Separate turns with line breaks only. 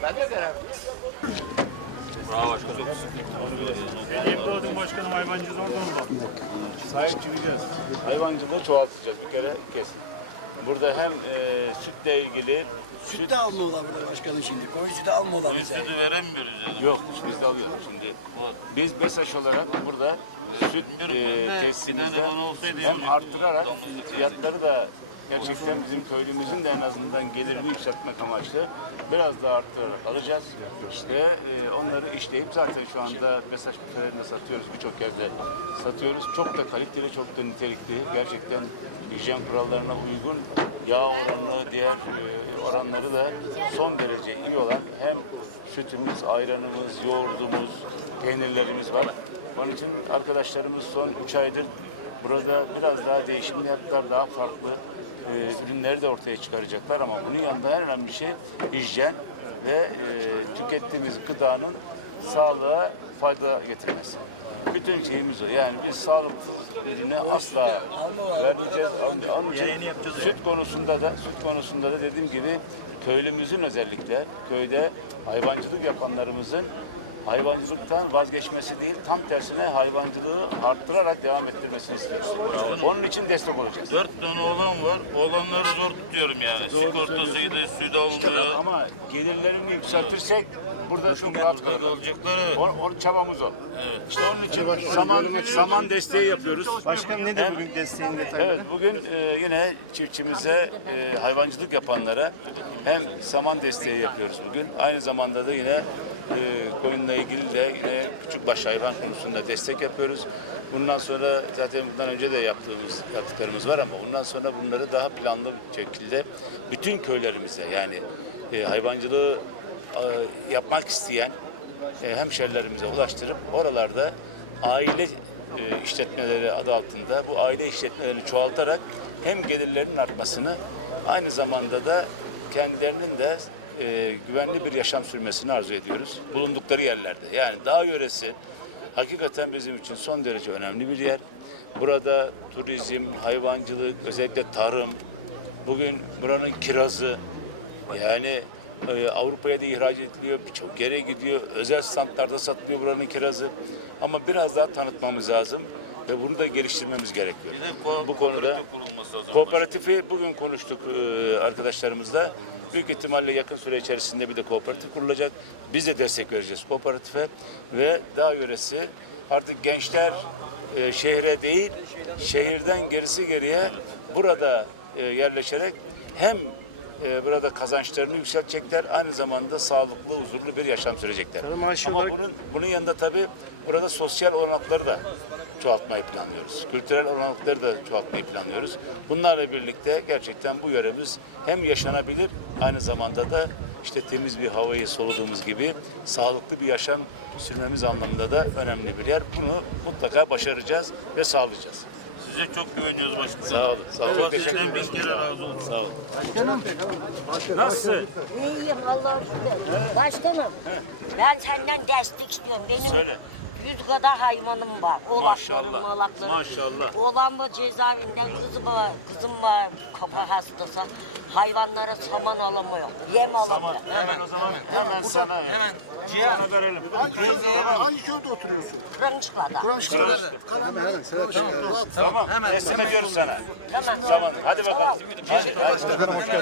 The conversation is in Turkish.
Ben de karar.
Bravo başkanım.
Benim doğdum başkanım hayvancı zor mu?
Sahip çıkacağız. Hayvancılığı çoğaltacağız bir kere kesin. Burada hem sütle ilgili
Süt de almıyorlar burada başkanım şimdi. Koyun sütü almıyorlar bize.
Sütü veremiyoruz yani.
yok, biz de alıyoruz şimdi. Biz BESAŞ olarak burada süt tesisimizde hem arttırarak fiyatları da gerçekten bizim köylümüzün de en azından gelirini yükseltmek amaçlı biraz daha arttırarak alacağız. Ve onları işleyip zaten şu anda BESAŞ büfelerinde satıyoruz. Birçok yerde satıyoruz. Çok da kaliteli, çok da nitelikli. Gerçekten hijyen kurallarına uygun yağ oranı, diğer oranları da son derece iyi olan hem sütümüz, ayranımız, yoğurdumuz, peynirlerimiz var. Onun için arkadaşlarımız son 3 aydır burada biraz daha değişimli, hatta daha farklı ürünleri de ortaya çıkaracaklar ama bunun yanında en önemli şey hijyen ve tükettiğimiz gıdanın sağlığa fayda getirmesi. Bütün şeyimiz o. Yani biz sağlıklı ürünü asla vermeyeceğiz. Onun için süt konusunda da dediğim gibi köylümüzün özellikle köyde hayvancılık yapanlarımızın hayvancılıktan vazgeçmesi değil, tam tersine hayvancılığı arttırarak devam ettirmesini istiyoruz. Onun için destek olacağız.
4 tane oğlan var. Oğlanları zor tutuyorum yani. Sigortasıydı, süt alındı.
Ama gelirlerini yükseltirsek burada çok rahat kalır.
Olacaklar evet.
O çabamız o. Evet. İşte onun için zaman desteği yapıyoruz.
Başkanım nedir bugün desteğin detayları?
Evet, bugün yine çiftçimize, hayvancılık yapanlara hem saman desteği yapıyoruz bugün. Aynı zamanda da yine koyunla ilgili de yine küçükbaş hayvan konusunda destek yapıyoruz. Bundan sonra zaten bundan önce de yaptıklarımız var ama bundan sonra bunları daha planlı bir şekilde bütün köylerimize yani hayvancılığı yapmak isteyen hemşerilerimize ulaştırıp oralarda aile işletmeleri adı altında bu aile işletmelerini çoğaltarak hem gelirlerinin artmasını aynı zamanda da kendilerinin de güvenli bir yaşam sürmesini arzu ediyoruz. Bulundukları yerlerde. Yani dağ yöresi hakikaten bizim için son derece önemli bir yer. Burada turizm, hayvancılık, özellikle tarım, bugün buranın kirazı, yani Avrupa'ya da ihraç ediliyor, birçok yere gidiyor, özel standlarda satılıyor buranın kirazı. Ama biraz daha tanıtmamız lazım ve bunu da geliştirmemiz gerekiyor. Bu konuda kooperatifi bugün konuştuk arkadaşlarımızla. Büyük ihtimalle yakın süre içerisinde bir de kooperatif kurulacak. Biz de destek vereceğiz kooperatife ve dağ yöresi artık gençler şehre değil, şehirden gerisi geriye burada yerleşerek hem burada kazançlarını yükseltecekler, aynı zamanda sağlıklı, huzurlu bir yaşam sürecekler. Ama bunun yanında tabii burada sosyal olanakları da çoğaltmayı planlıyoruz. Kültürel olanakları da çoğaltmayı planlıyoruz. Bunlarla birlikte gerçekten bu yöremiz hem yaşanabilir, aynı zamanda da işte temiz bir havayı soluduğumuz gibi sağlıklı bir yaşam sürmemiz anlamında da önemli bir yer. Bunu mutlaka başaracağız ve sağlayacağız.
Size çok güveniyoruz başkanım.
Sağ olun. Sağ olun.
Allah
Teşekkür
sizden
ederim.
bin kere razı olsun.
Sağ olun.
Nasıl?
İyiyim Allah'a şükür. Başkanım, ben senden destek istiyorum. Benim
Söyle.
100 kadar hayvanım var. Oğlaklarım,
Maşallah.
malaklarım.
Maşallah.
Oğlan var cezaevinden, kızım var kafa hastası. Hayvanlara saman alamıyor, yem alamıyor.
Hemen o zaman hemen sana sana verelim.
Hangi köyde oturuyorsun?
Kırınçıklarda.
Tamam. Teslim ediyoruz sana.
Tamam.
Zaman. Hadi bakalım. Hadi.